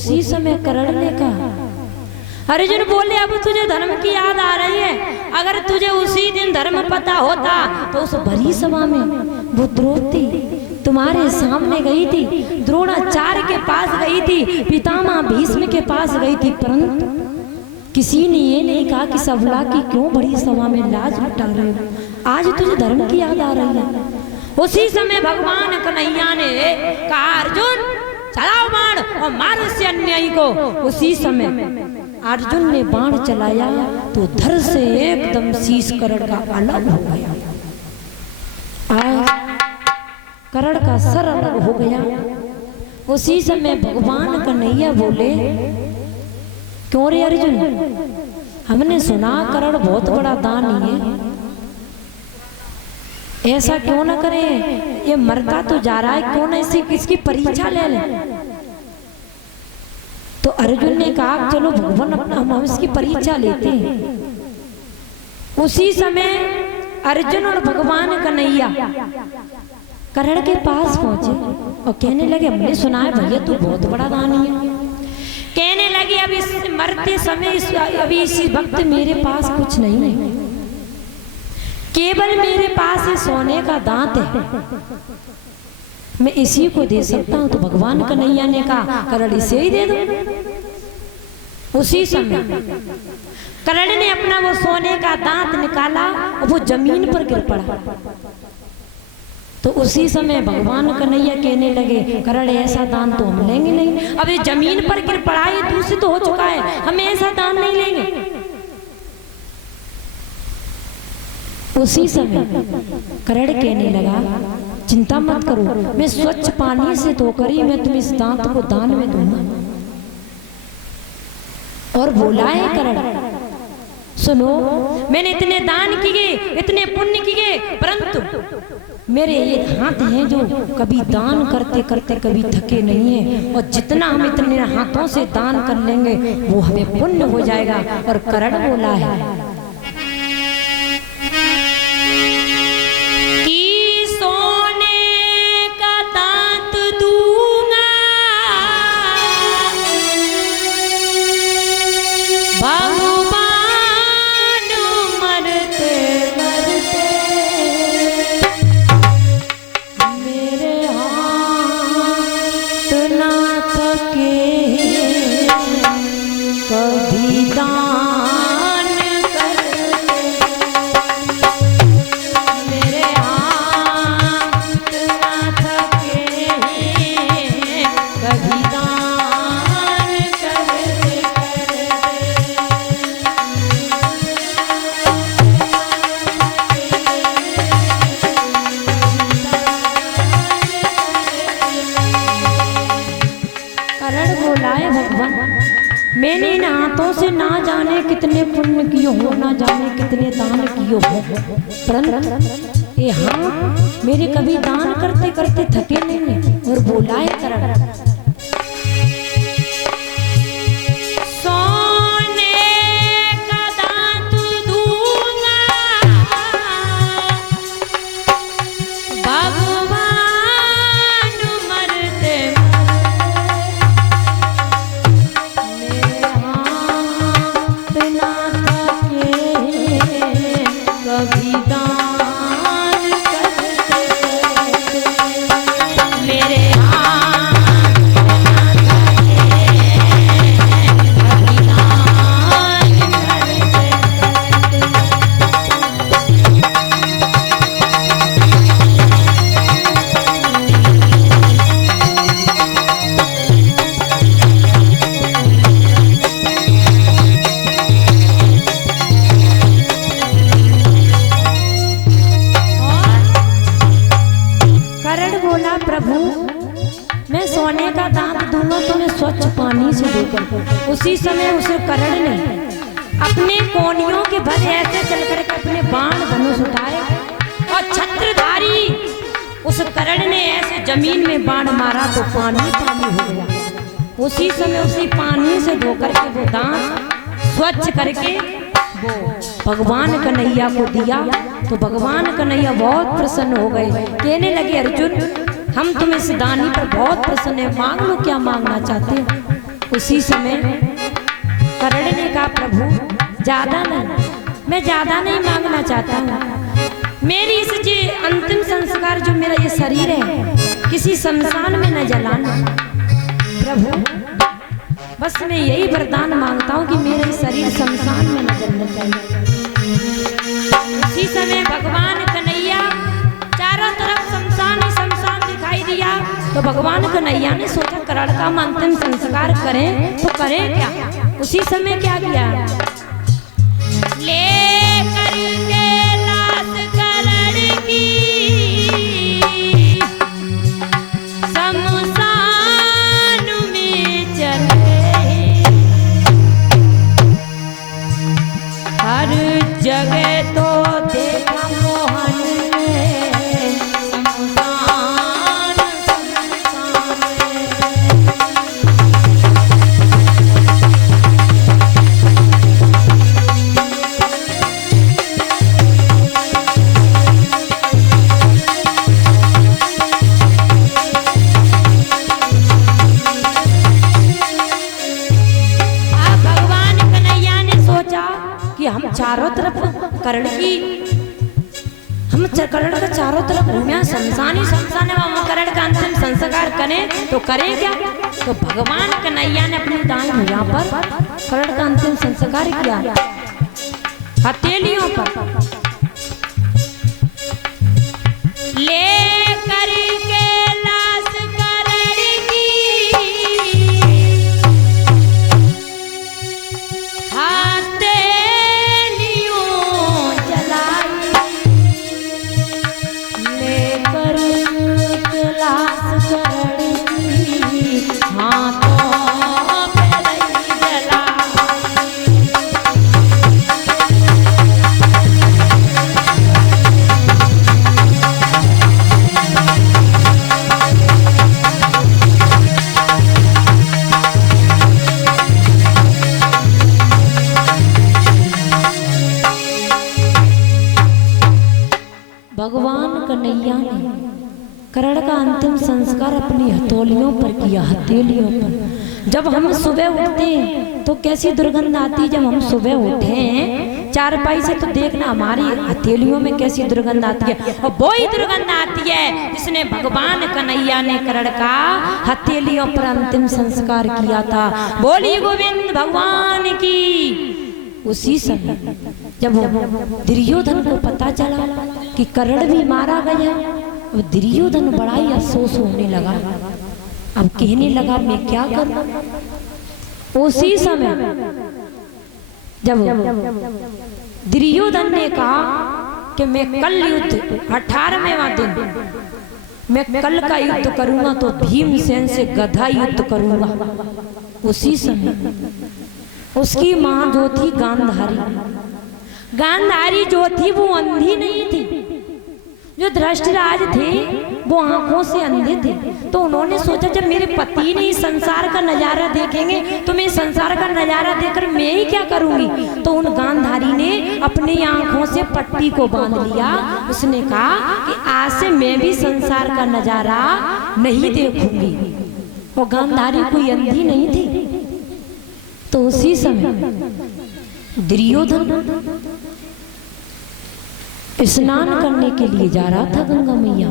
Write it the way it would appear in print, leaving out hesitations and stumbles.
उसी समय कर्ण ने कहा, अर्जुन बोले अब तुझे धर्म की याद आ रही है, अगर तुझे उसी दिन धर्म पता होता तो उस भरी सभा में वो द्रौपदी तुम्हारे सामने गई थी, द्रोणाचार्य के पास गई थी, पितामह भीष्म के पास गई थी, परंतु किसी ने ये नहीं कहा कि सबला की क्यों बड़ी सभा में लाज लुटा रहे हो, आज तुझे धर्म की याद आ रही है। उसी समय भगवान कन्हैया ने कहा, अर्जुन चलाओ बाण और मारो इस अन्यायी को। उसी समय अर्जुन ने बाण चलाया तो धड़ से एकदम शीश कर्ण का अलग हो गया, कर्ण का सर अलग हो गया। उसी समय भगवान कन्हैया बोले, क्यों रे अर्जुन, हमने सुना कर्ण बहुत बड़ा दानी है, ऐसा क्यों ना करें, ये मरता तो जा रहा है, क्यों ना इसी किसकी परीक्षा ले लें। तो अर्जुन ने कहा चलो भगवान अपना हम इसकी परीक्षा लेते हैं। उसी समय अर्जुन और भगवान कन्हैया कर्ण के पास पहुंचे और कहने लगे, हमने सुना है भैया तू बहुत बड़ा दानी है। कहने लगे अब इस मरते समय अभी इसी वक्त मेरे पास कुछ नहीं है, केवल मेरे पास ये सोने का दांत है, मैं इसी को दे सकता हूं। तो भगवान कन्हैया ने कहा कर्ण इसे ही दे दो। उसी समय कर्ण ने अपना वो सोने का दांत निकाला और वो जमीन पर गिर पड़ा। तो उसी समय भगवान कन्हैया कहने लगे, कर्ण ऐसा दान तो हम लेंगे नहीं, अब ये जमीन पर गिर पड़ा, ये दूषित हो चुका है, हम ऐसा दान नहीं लेंगे। उसी समय कर्ण कहने लगा, चिंता मत करो, मैं स्वच्छ पानी से धोकर ही मैं तुम्हें इस दांत को दान में दूंगा। और बोला है कर्ण, सुनो मैंने इतने दान किए, इतने पुण्य किए, परंतु मेरे ये हाथ हैं जो कभी दान करते करते कभी थके नहीं है, और जितना हम इतने हाथों से दान कर लेंगे वो हमें पुण्य हो जाएगा। और कर्ण बोला है मैंने इन हाथों से ना जाने कितने पुण्य किए हो, ना जाने कितने दान किए हो, परंतु ये हाथ मेरे कभी दान करते करते थके नहीं है। और बोला है कर्ण, मैं सोने का दांत दूंगा तुम्हें स्वच्छ पानी से धोकर। उसी समय उस कर्ण ने अपने कोनियों के भर ऐसे चल करके अपने बाण धनुष उठाए और छत्रधारी उस कर्ण ने ऐसे जमीन में बाण मारा तो पानी पानी हो गया। उसी समय उसी पानी से धोकर के वो दांत स्वच्छ करके वो भगवान कन्हैया को दिया। तो भगवान कन्हैया बहुत प्रसन्न हो गए, कहने लगे अर्जुन हम तुम इस दानी पर बहुत प्रसन्न है, मांग लो क्या मांगना चाहते हो। उसी समय कर्ण ने कहा प्रभु ज्यादा नहीं, मैं ज्यादा नहीं मांगना चाहता हूँ। मेरी इस जो अंतिम संस्कार जो मेरा ये शरीर है किसी शमशान में न जलाना प्रभु, बस मैं यही वरदान मांगता हूँ कि मेरा शरीर शमशान में न जलना चाहिए। उसी समय भगवान कन्हैया, चारों तरफ शमशान ही शमशान दिखाई दिया, तो भगवान कन्हैया ने सोचा कर्ण का हम अंतिम संस्कार करें तो करें क्या। उसी समय क्या किया, ले करके लाश कर्ण की शमशान में चले, हर जगह तो देखा मोहन हम चारों तरफ कर्ण की, हम कर्ण का चारों तरफ घूमिया, शमशान ही शमशान है, हम कर्ण का अंतिम संस्कार करें तो करें क्या। तो भगवान कन्हैया ने अपनी दाएं भुजा पर कर्ण का अंतिम संस्कार किया, हथेलियों पर ले करके लाश कर्ण की भगवान कन्हैया ने कर्ण का अंतिम संस्कार अपनी हथेलियों पर किया, हथेलियों पर। जब हम सुबह उठते हैं तो कैसी दुर्गंध आती है, जब हम सुबह उठे हैं चारपाई से तो देखना हमारी हथेलियों में कैसी दुर्गंध आती है, और वो ही दुर्गंध आती है जिसने भगवान कन्हैया ने कर्ण का हथेलियों पर अंतिम संस्कार किया था। बोली गोविंद भगवान की। उसी समय जब दुर्योधन को पता चला कि कर्ण भी मारा गया, अब दुर्योधन बड़ा ही अफसोस होने लगा, अब कहने लगा मैं क्या करूं। उसी समय जब दुर्योधन ने कहा कि मैं कल युद्ध 18वें दिन मैं कल का युद्ध करूंगा तो भीमसेन से गधा युद्ध करूंगा। उसी समय उसकी मां जो थी गांधारी जो थी वो अंधी नहीं थी, जो धृष्टराज थे वो आंखों से अंधे थे। तो उन्होंने सोचा जब मेरे पति ने इस संसार का नजारा देखेंगे तो मैं संसार का नजारा देखकर मैं ही क्या करूंगी। तो उन गांधारी ने अपनी आंखों से पट्टी को बांध लिया। उसने कहा कि आज से मैं भी संसार का नजारा नहीं देखूंगी। वो गांधारी कोई अंधी नहीं थी। तो उसी समय दुर्योधन स्नान करने के लिए जा रहा था गंगा मैया।